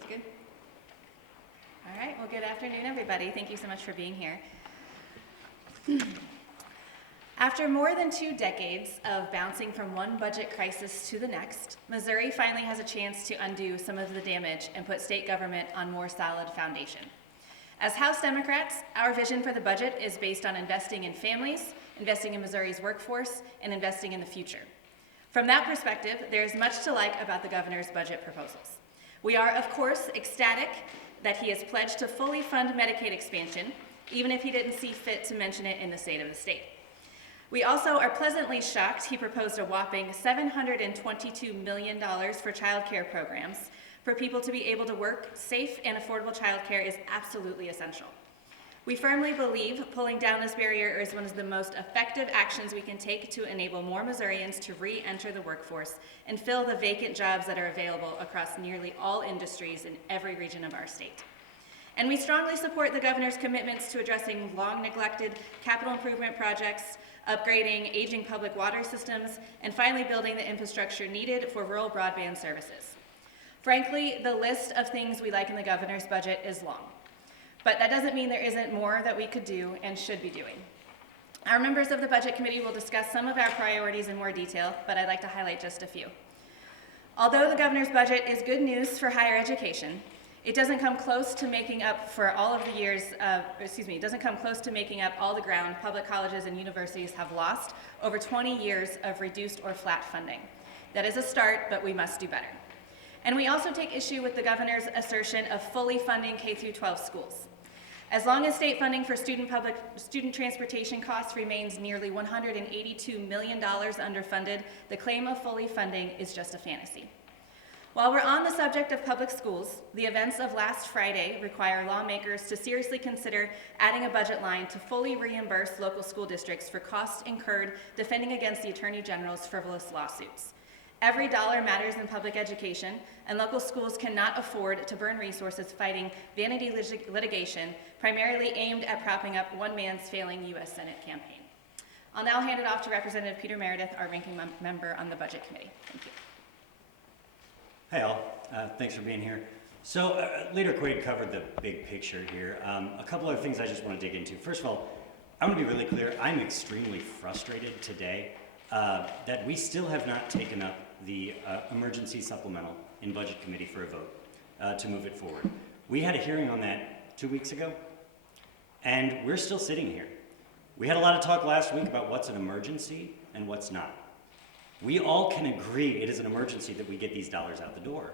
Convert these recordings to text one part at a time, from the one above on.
Everybody's good? All right, well, good afternoon, everybody. Thank you so much for being here. After more than 2 decades of bouncing from one budget crisis to the next, Missouri finally has a chance to undo some of the damage and put state government on more solid foundation. As House Democrats, our vision for the budget is based on investing in families, investing in Missouri's workforce, and investing in the future. From that perspective, there is much to like about the governor's budget proposals. We are, of course, ecstatic that he has pledged to fully fund Medicaid expansion, even if he didn't see fit to mention it in the State of the State. We also are pleasantly shocked he proposed a whopping $722 million for child care programs. For people to be able to work, safe and affordable child care is absolutely essential. We firmly believe pulling down this barrier is one of the most effective actions we can take to enable more Missourians to re-enter the workforce and fill the vacant jobs that are available across nearly all industries in every region of our state. And we strongly support the governor's commitments to addressing long-neglected capital improvement projects, upgrading aging public water systems, and finally building the infrastructure needed for rural broadband services. Frankly, the list of things we like in the governor's budget is long. But that doesn't mean there isn't more that we could do and should be doing. Our members of the Budget Committee will discuss some of our priorities in more detail, but I'd like to highlight just a few. Although the governor's budget is good news for higher education, it doesn't come close to making up for all of the years, it doesn't come close to making up all the ground public colleges and universities have lost over 20 years of reduced or flat funding. That is a start, but we must do better. And we also take issue with the governor's assertion of fully funding K-12 schools. As long as state funding for student transportation costs remains nearly $182 million underfunded, the claim of fully funding is just a fantasy. While we're on the subject of public schools, the events of last Friday require lawmakers to seriously consider adding a budget line to fully reimburse local school districts for costs incurred defending against the Attorney General's frivolous lawsuits. Every dollar matters in public education, and local schools cannot afford to burn resources fighting vanity litigation primarily aimed at propping up one man's failing U.S. Senate campaign. I'll now hand it off to Representative Peter Meredith, our ranking member on the Budget Committee. Thank you. Hey all, thanks for being here. So Leader Quaid covered the big picture here. A couple of things I just want to dig into. First of all, I want to be really clear. I'm extremely frustrated today that we still have not taken up the emergency supplemental in Budget Committee for a vote to move it forward. We had a hearing on that 2 weeks ago, and we're still sitting here. We had a lot of talk last week about what's an emergency and what's not. We all can agree it is an emergency that we get these dollars out the door.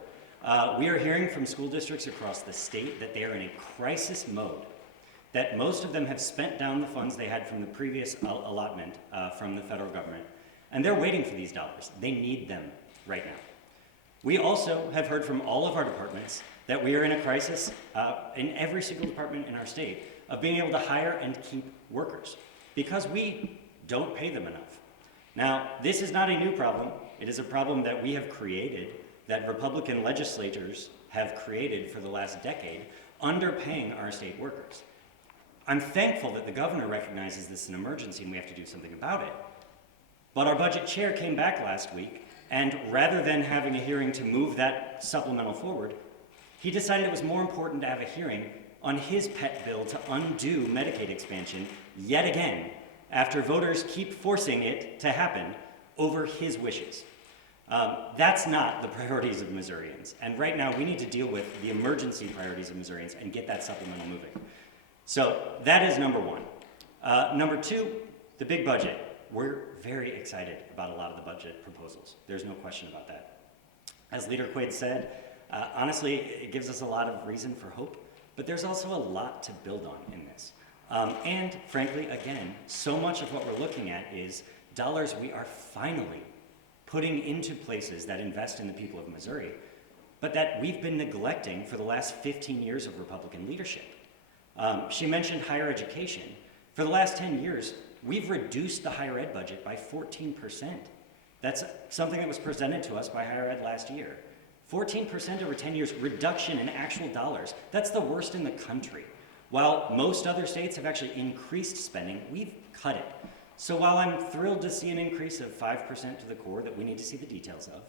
We are hearing from school districts across the state that they are in a crisis mode, that most of them have spent down the funds they had from the previous allotment from the federal government, and they're waiting for these dollars. They need them right now. We also have heard from all of our departments that we are in a crisis in every single department in our state of being able to hire and keep workers because we don't pay them enough. Now, this is not a new problem. It is a problem that we have created, that Republican legislators have created for the last decade, underpaying our state workers. I'm thankful that the governor recognizes this as an emergency and we have to do something about it. But our budget chair came back last week, and rather than having a hearing to move that supplemental forward, he decided it was more important to have a hearing on his pet bill to undo Medicaid expansion yet again, after voters keep forcing it to happen over his wishes. That's not the priorities of Missourians, and right now we need to deal with the emergency priorities of Missourians and get that supplemental moving. So that is number one. Number two, the big budget. We're very excited about a lot of the budget proposals. There's no question about that. As Leader Quaid said, honestly, it gives us a lot of reason for hope, but there's also a lot to build on in this. And frankly, again, so much of what we're looking at is dollars we are finally putting into places that invest in the people of Missouri, but that we've been neglecting for the last 15 years of Republican leadership. She mentioned higher education. For the last 10 years, we've reduced the higher ed budget by 14%. That's something that was presented to us by Higher Ed last year. 14% over 10 years, reduction in actual dollars. That's the worst in the country. While most other states have actually increased spending, we've cut it. So while I'm thrilled to see an increase of 5% to the core that we need to see the details of,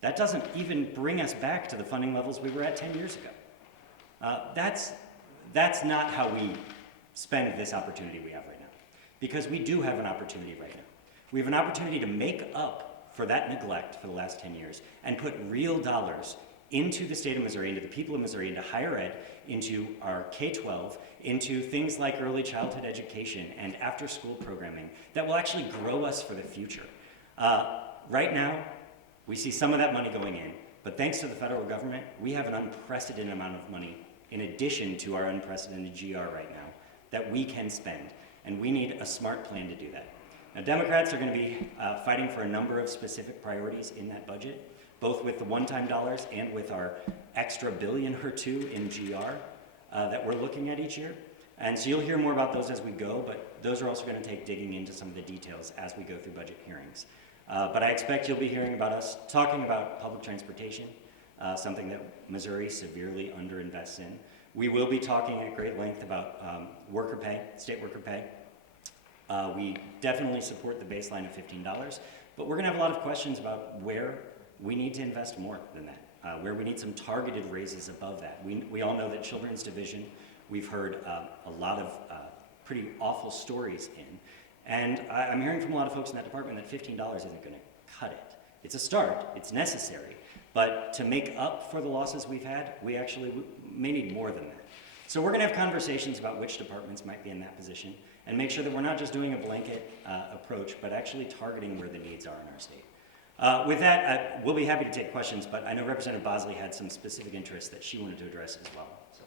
That doesn't even bring us back to the funding levels we were at 10 years ago. That's not how we spend this opportunity we have right now. Because we do have an opportunity right now. We have an opportunity to make up for that neglect for the last 10 years and put real dollars into the state of Missouri, into the people of Missouri, into higher ed, into our K-12, into things like early childhood education and after-school programming that will actually grow us for the future. Right now, we see some of that money going in, but thanks to the federal government, we have an unprecedented amount of money in addition to our unprecedented GR right now that we can spend, and we need a smart plan to do that. Now, Democrats are going to be fighting for a number of specific priorities in that budget, both with the one-time dollars and with our extra billion or two in GR that we're looking at each year. And so you'll hear more about those as we go, but those are also going to take digging into some of the details as we go through budget hearings. But I expect you'll be hearing about us talking about public transportation, something that Missouri severely underinvests in. We will be talking at great length about worker pay, state worker pay. We definitely support the baseline of $15, but we're going to have a lot of questions about where we need to invest more than that, where we need some targeted raises above that. We all know that Children's Division, we've heard a lot of pretty awful stories in, and I'm hearing from a lot of folks in that department that $15 isn't going to cut it. It's a start, it's necessary, but to make up for the losses we've had, we actually may need more than that. So we're going to have conversations about which departments might be in that position and make sure that we're not just doing a blanket approach, but actually targeting where the needs are in our state. With that, we'll be happy to take questions, but I know Representative Bosley had some specific interests that she wanted to address as well. So.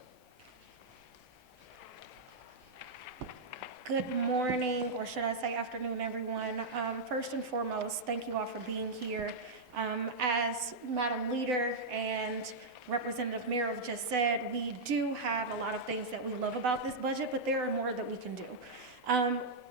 Good morning, or should I say afternoon, everyone. First and foremost, thank you all for being here. As Madam Leader and Representative Merrill just said, we do have a lot of things that we love about this budget, but there are more that we can do.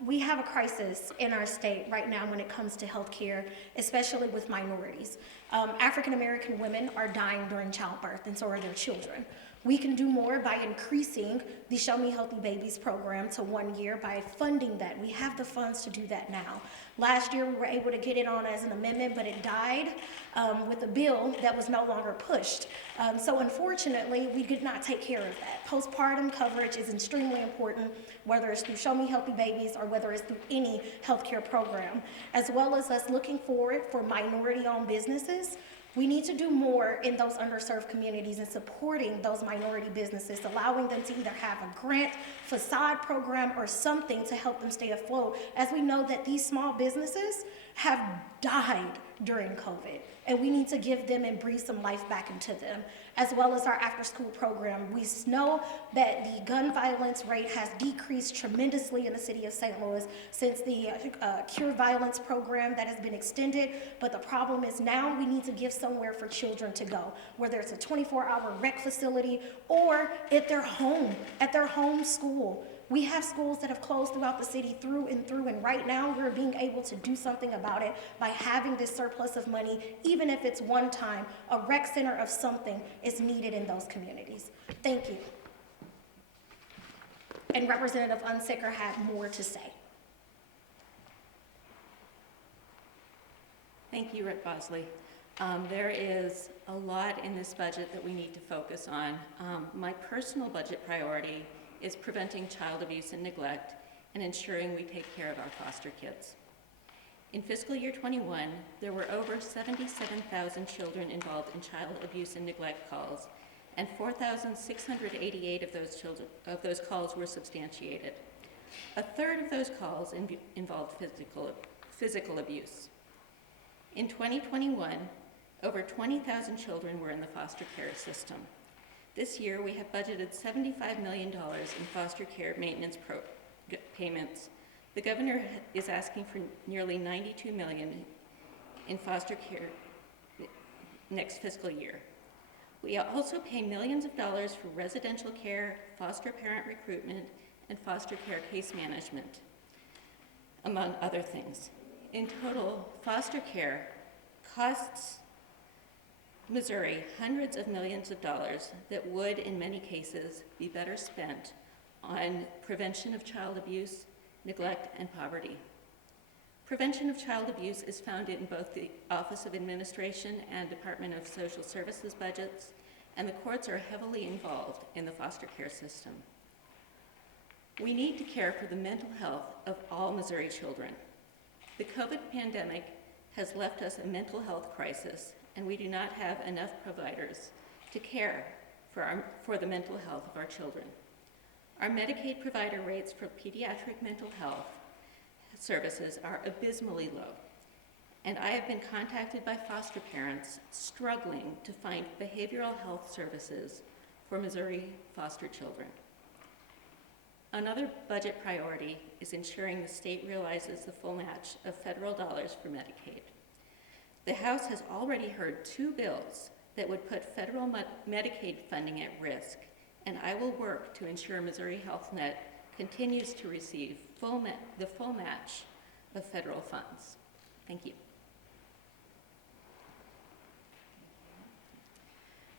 We have a crisis in our state right now when it comes to health care, especially with minorities. African American women are dying during childbirth, and so are their children. We can do more by increasing the Show Me Healthy Babies program to 1 year by funding that. We have the funds to do that now. Last year, we were able to get it on as an amendment, but it died with a bill that was no longer pushed. So unfortunately, we did not take care of that. Postpartum coverage is extremely important, whether it's through Show Me Healthy Babies or whether it's through any healthcare program, as well as us looking forward for minority-owned businesses. We need to do more in those underserved communities and supporting those minority businesses, allowing them to either have a grant, facade program, or something to help them stay afloat, as we know that these small businesses have died during COVID, and we need to give them and breathe some life back into them, as well as our after-school program. We know that the gun violence rate has decreased tremendously in the city of St. Louis since the Cure Violence program that has been extended, but the problem is now we need to give somewhere for children to go, whether it's a 24-hour rec facility or at their home school. We have schools that have closed throughout the city through and through, and right now we're being able to do something about it by having this surplus of money, even if it's one time, a rec center of something is needed in those communities. Thank you. And Representative Unsicker had more to say. Thank you, Rep. Bosley. There is a lot in this budget that we need to focus on. My personal budget priority is preventing child abuse and neglect and ensuring we take care of our foster kids. In fiscal year 21, there were over 77,000 children involved in child abuse and neglect calls, and 4,688 of those calls were substantiated. A third of those calls involved physical abuse. In 2021, over 20,000 children were in the foster care system. This year, we have budgeted $75 million in foster care maintenance payments. The governor is asking for nearly $92 million in foster care next fiscal year. We also pay millions of dollars for residential care, foster parent recruitment, and foster care case management, among other things. In total, foster care costs Missouri hundreds of millions of dollars that would, in many cases, be better spent on prevention of child abuse, neglect, and poverty. Prevention of child abuse is found in both the Office of Administration and Department of Social Services budgets, and the courts are heavily involved in the foster care system. We need to care for the mental health of all Missouri children. The COVID pandemic has left us a mental health crisis, and we do not have enough providers to care for the mental health of our children. Our Medicaid provider rates for pediatric mental health services are abysmally low, and I have been contacted by foster parents struggling to find behavioral health services for Missouri foster children. Another budget priority is ensuring the state realizes the full match of federal dollars for Medicaid. The House has already heard 2 bills that would put federal Medicaid funding at risk, and I will work to ensure Missouri Health Net continues to receive the full match of federal funds. Thank you.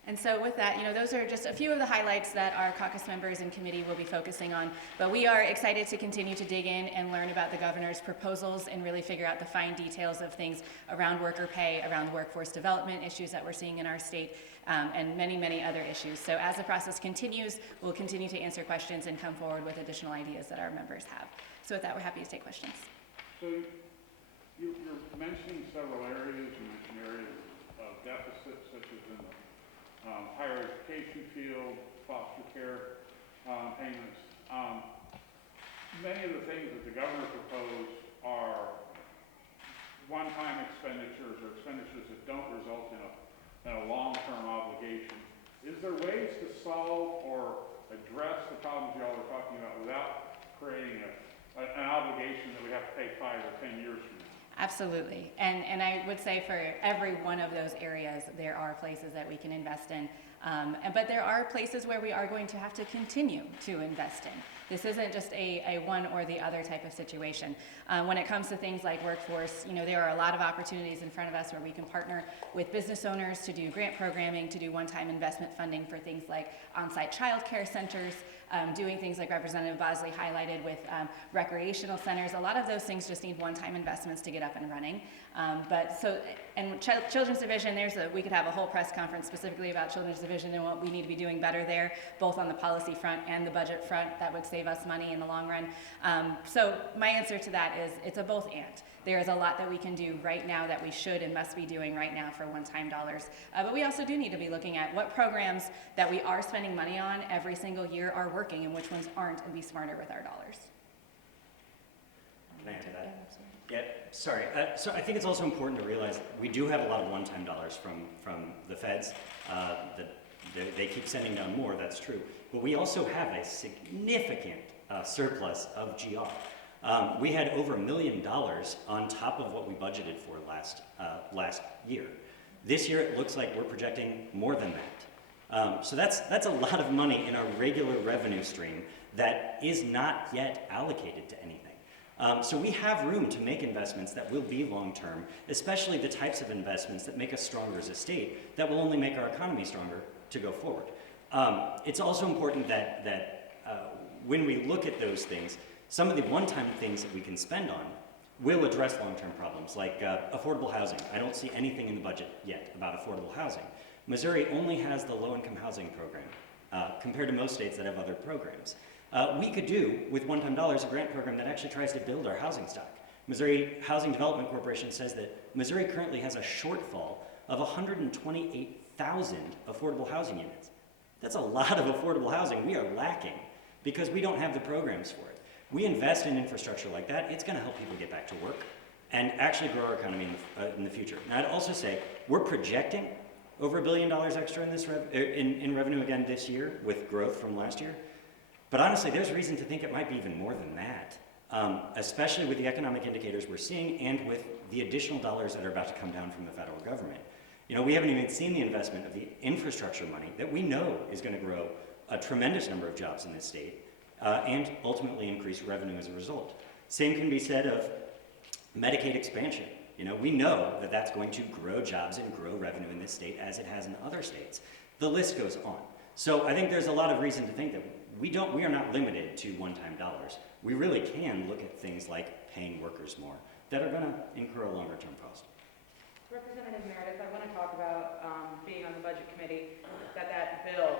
And so with that, those are just a few of the highlights that our caucus members and committee will be focusing on. But we are excited to continue to dig in and learn about the governor's proposals and really figure out the fine details of things around worker pay, around the workforce development issues that we're seeing in our state, and many, many other issues. So as the process continues, we'll continue to answer questions and come forward with additional ideas that our members have. So with that, we're happy to take questions. So you're mentioning several areas. You mentioned areas of deficit, such as in the higher education field, foster care payments. Many of the things that the governor proposed are one-time expenditures or expenditures that don't result in a long-term obligation. Is there ways to solve or address the problems y'all are talking about without creating an obligation that we have to pay 5 or 10 years from now? Absolutely. And I would say for every one of those areas, there are places that we can invest in. But there are places where we are going to have to continue to invest in. This isn't just a one or the other type of situation. When it comes to things like workforce, there are a lot of opportunities in front of us where we can partner with business owners to do grant programming, to do one-time investment funding for things like on-site child care centers, doing things like Representative Bosley highlighted with recreational centers. A lot of those things just need one-time investments to get up and running. Children's Division, we could have a whole press conference specifically about Children's Division and what we need to be doing better there, both on the policy front and the budget front. That would save us money in the long run. So my answer to that is it's a both and. There is a lot that we can do right now that we should and must be doing right now for one-time dollars. But we also do need to be looking at what programs that we are spending money on every single year are working and which ones aren't, and be smarter with our dollars. Can I add to that? Yeah, sorry. So I think it's also important to realize we do have a lot of one-time dollars from the feds. They keep sending down more, that's true. But we also have a significant surplus of GR. We had over $1 million on top of what we budgeted for last year. This year it looks like we're projecting more than that. So that's a lot of money in our regular revenue stream that is not yet allocated to anything. So we have room to make investments that will be long-term, especially the types of investments that make us stronger as a state, that will only make our economy stronger to go forward. It's also important that when we look at those things, some of the one-time things that we can spend on will address long-term problems, like affordable housing. I don't see anything in the budget yet about affordable housing. Missouri only has the low-income housing program compared to most states that have other programs. We could do, with one-time dollars, a grant program that actually tries to build our housing stock. Missouri Housing Development Corporation says that Missouri currently has a shortfall of 128,000 affordable housing units. That's a lot of affordable housing we are lacking because we don't have the programs for it. We invest in infrastructure like that, it's going to help people get back to work and actually grow our economy in the future. And I'd also say we're projecting over $1 billion extra in this in revenue again this year with growth from last year. But honestly, there's reason to think it might be even more than that, especially with the economic indicators we're seeing and with the additional dollars that are about to come down from the federal government. We haven't even seen the investment of the infrastructure money that we know is going to grow a tremendous number of jobs in this state and ultimately increase revenue as a result. Same can be said of Medicaid expansion. We know that that's going to grow jobs and grow revenue in this state as it has in other states. The list goes on. So I think there's a lot of reason to think that we are not limited to one-time dollars. We really can look at things like paying workers more. that are going to incur a longer term cost. Representative Meredith, I want to talk about, being on the budget committee, that bill,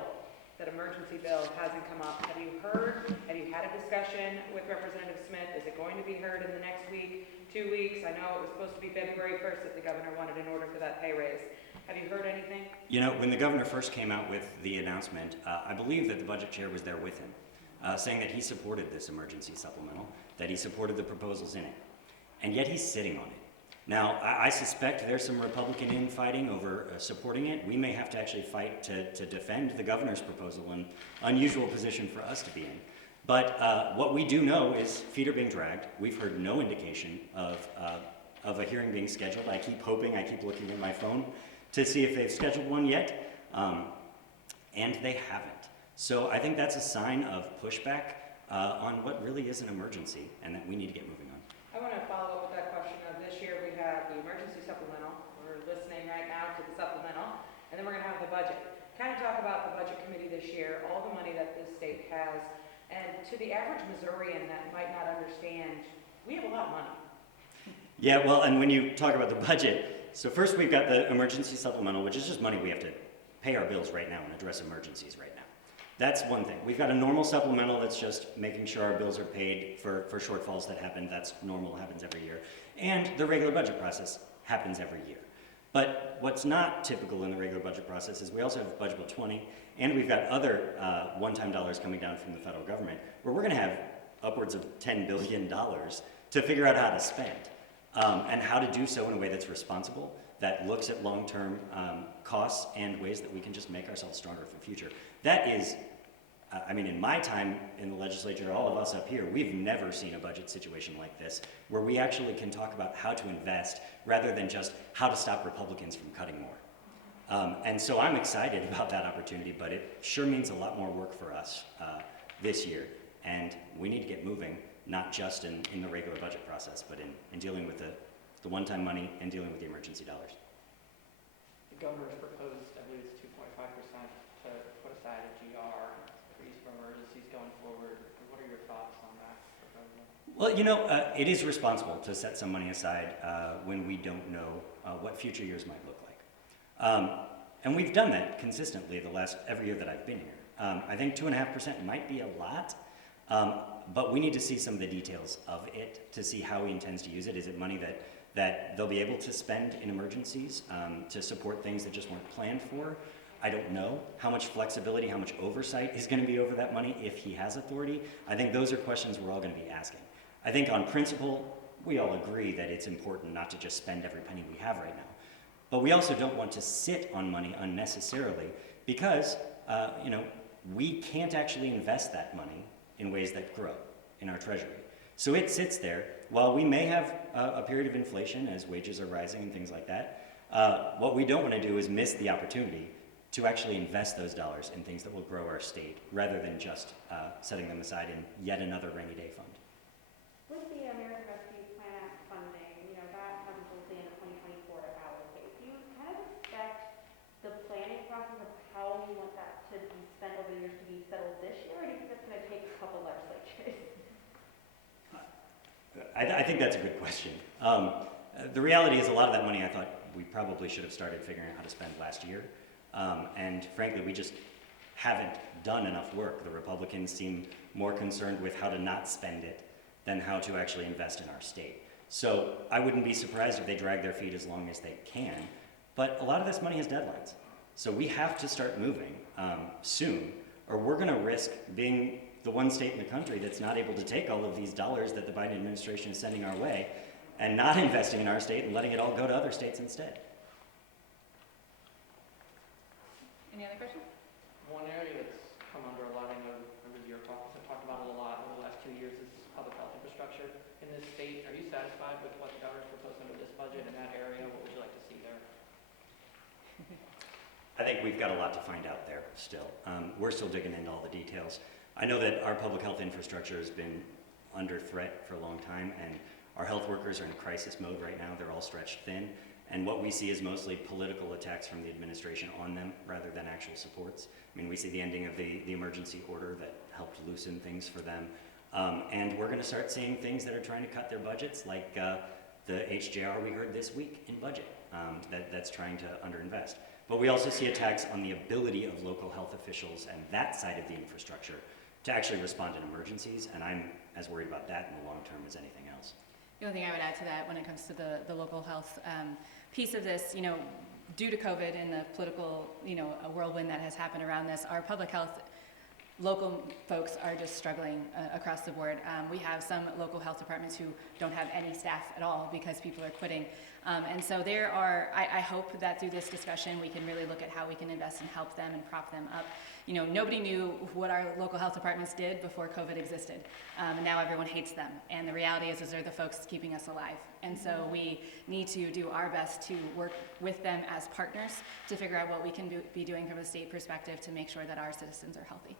that emergency bill hasn't come up. Have you had a discussion with Representative Smith? Is it going to be heard in the next week, 2 weeks? I know it was supposed to be February 1st that the governor wanted in order for that pay raise. Have you heard anything? You know, when the governor first came out with the announcement, I believe that the budget chair was there with him, saying that he supported this emergency supplemental, that he supported the proposals in it, and yet he's sitting on it. Now, I suspect there's some Republican infighting over supporting it. We may have to actually fight to defend the governor's proposal, an unusual position for us to be in. But what we do know is feet are being dragged. We've heard no indication of a hearing being scheduled. I keep hoping, I keep looking at my phone to see if they've scheduled one yet, and they haven't. So I think that's a sign of pushback on what really is an emergency and that we need to get moving on. I want to follow up with that question of this year we have the emergency supplemental. We're listening right now to the supplemental, and then we're going to have the budget. Kind of talk about the budget committee this year, all the money that this state has, and to the average Missourian that might not understand, we have a lot of money. Yeah, well, and when you talk about the budget, so first we've got the emergency supplemental, which is just money we have to pay our bills right now and address emergencies right now. That's one thing. We've got a normal supplemental that's just making sure our bills are paid for shortfalls that happen. That's normal, happens every year. And the regular budget process happens every year. But what's not typical in the regular budget process is we also have Budget Bill 20, and we've got other one-time dollars coming down from the federal government, where we're going to have upwards of $10 billion to figure out how to spend, and how to do so in a way that's responsible, that looks at long-term costs and ways that we can just make ourselves stronger for the future. That is, I mean, in my time in the legislature, all of us up here, we've never seen a budget situation like this, where we actually can talk about how to invest rather than just how to stop Republicans from cutting more. And so I'm excited about that opportunity, but it sure means a lot more work for us this year. And we need to get moving, not just in the regular budget process, but in dealing with the one-time money and dealing with the emergency dollars. The governor's proposed, I believe it's 2.5% to put aside a GR for use for emergencies going forward. What are your thoughts on that proposal? Well, you know, it is responsible to set some money aside when we don't know what future years might look like. And we've done that consistently every year that I've been here. I think 2.5% might be a lot, but we need to see some of the details of it to see how he intends to use it. Is it money that they'll be able to spend in emergencies to support things that just weren't planned for? I don't know how much flexibility, how much oversight is going to be over that money if he has authority. I think those are questions we're all going to be asking. I think on principle, we all agree that it's important not to just spend every penny we have right now. But we also don't want to sit on money unnecessarily because, we can't actually invest that money in ways that grow in our treasury. So it sits there. While we may have a period of inflation as wages are rising and things like that, what we don't want to do is miss the opportunity to actually invest those dollars in things that will grow our state rather than just setting them aside in yet another rainy day fund. With the American Rescue Plan Act funding, that hasn't until the end of 2024 to allocate. Do you kind of expect the planning process of how you want that to be spent over the years to be settled this year, or do you think that's going to take a couple legislatures? I think that's a good question. The reality is a lot of that money I thought we probably should have started figuring out how to spend last year. And frankly, we just haven't done enough work. The Republicans seem more concerned with how to not spend it than how to actually invest in our state. So I wouldn't be surprised if they drag their feet as long as they can. But a lot of this money has deadlines. So we have to start moving soon, or we're going to risk being the one state in the country that's not able to take all of these dollars that the Biden administration is sending our way and not investing in our state and letting it all go to other states instead. Any other questions? One area that's come under a lot, I know members of your caucus have talked about it a lot over the last 2 years, is public health infrastructure in this state. Are you satisfied with what the governor's proposed under this budget in that area? What would you like to see there? I think we've got a lot to find out there still. We're still digging into all the details. I know that our public health infrastructure has been under threat for a long time, and our health workers are in crisis mode right now. They're all stretched thin. And what we see is mostly political attacks from the administration on them rather than actual supports. I mean, we see the ending of the emergency order that helped loosen things for them. And we're going to start seeing things that are trying to cut their budgets, like the HJR we heard this week in budget that's trying to underinvest. But we also see attacks on the ability of local health officials and that side of the infrastructure to actually respond in emergencies, and I'm as worried about that in the long term as anything else. The only thing I would add to that when it comes to the local health piece of this, due to COVID and the political, a whirlwind that has happened around this, our public health local folks are just struggling across the board. We have some local health departments who don't have any staff at all because people are quitting. And so I hope that through this discussion, we can really look at how we can invest and help them and prop them up. Nobody knew what our local health departments did before COVID existed. And now everyone hates them. And the reality is they're the folks keeping us alive. And so we need to do our best to work with them as partners to figure out what we can be doing from a state perspective to make sure that our citizens are healthy.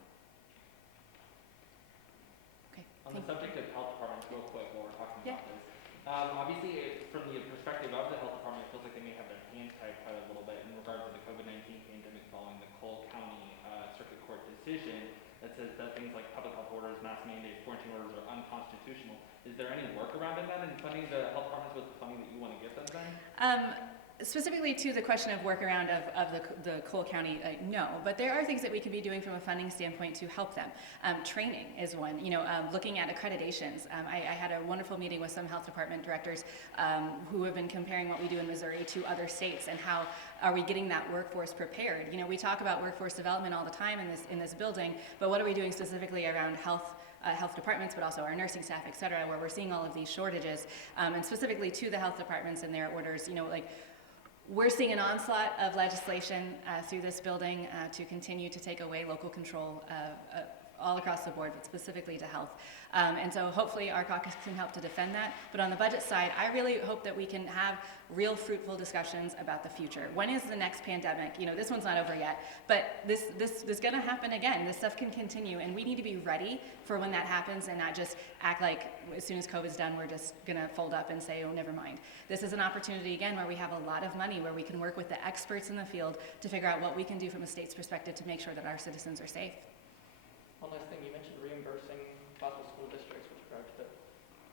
Okay. On the subject of health departments, real quick, while we're talking Yeah. about this. Obviously, from the perspective of the health department, it feels like they may have their hands tied quite a little bit in regard to the COVID-19 pandemic following the Cole County Circuit Court decision that says that things like public health orders, mask mandates, quarantine orders are unconstitutional. Is there any workaround in that in funding the health departments with the funding that you want to give them then? Specifically to the question of workaround of the Cole County, no, but there are things that we can be doing from a funding standpoint to help them. Training is one, looking at accreditations. I had a wonderful meeting with some health department directors who have been comparing what we do in Missouri to other states and how are we getting that workforce prepared. We talk about workforce development all the time in this building, but what are we doing specifically around health departments, but also our nursing staff, et cetera, where we're seeing all of these shortages, and specifically to the health departments and their orders, we're seeing an onslaught of legislation through this building to continue to take away local control all across the board, but specifically to health. And so hopefully our caucus can help to defend that. But on the budget side, I really hope that we can have real fruitful discussions about the future. When is the next pandemic? This one's not over yet, but this is gonna happen again. This stuff can continue, and we need to be ready for when that happens and not just act like as soon as COVID's done, we're just gonna fold up and say, oh, never mind. This is an opportunity, again, where we have a lot of money, where we can work with the experts in the field to figure out what we can do from a state's perspective to make sure that our citizens are safe. One last thing, you mentioned reimbursing fossil school districts with regard to the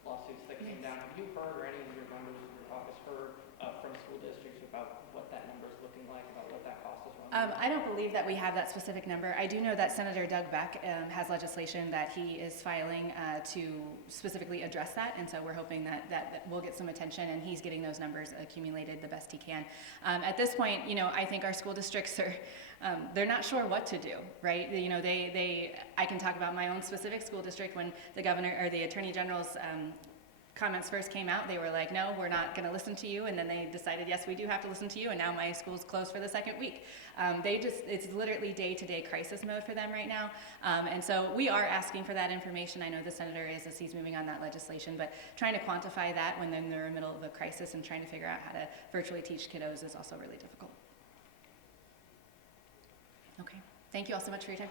lawsuits that came down. Have you heard, or any of your members of your caucus heard from school districts about what that number is looking like, about what that cost is running? I don't believe that we have that specific number. I do know that Senator Doug Beck has legislation that he is filing to specifically address that, and so we're hoping that we'll get some attention, and he's getting those numbers accumulated the best he can. At this point, I think our school districts are, they're not sure what to do, right? I can talk about my own specific school district. When the governor or the attorney general's comments first came out, they were like, no, we're not going to listen to you. And then they decided, yes, we do have to listen to you. And now my school's closed for the second week. It's literally day-to-day crisis mode for them right now. And so we are asking for that information. I know the senator is, as he's moving on that legislation, but trying to quantify that when they're in the middle of a crisis and trying to figure out how to virtually teach kiddos is also really difficult. Okay. Thank you all so much for your time.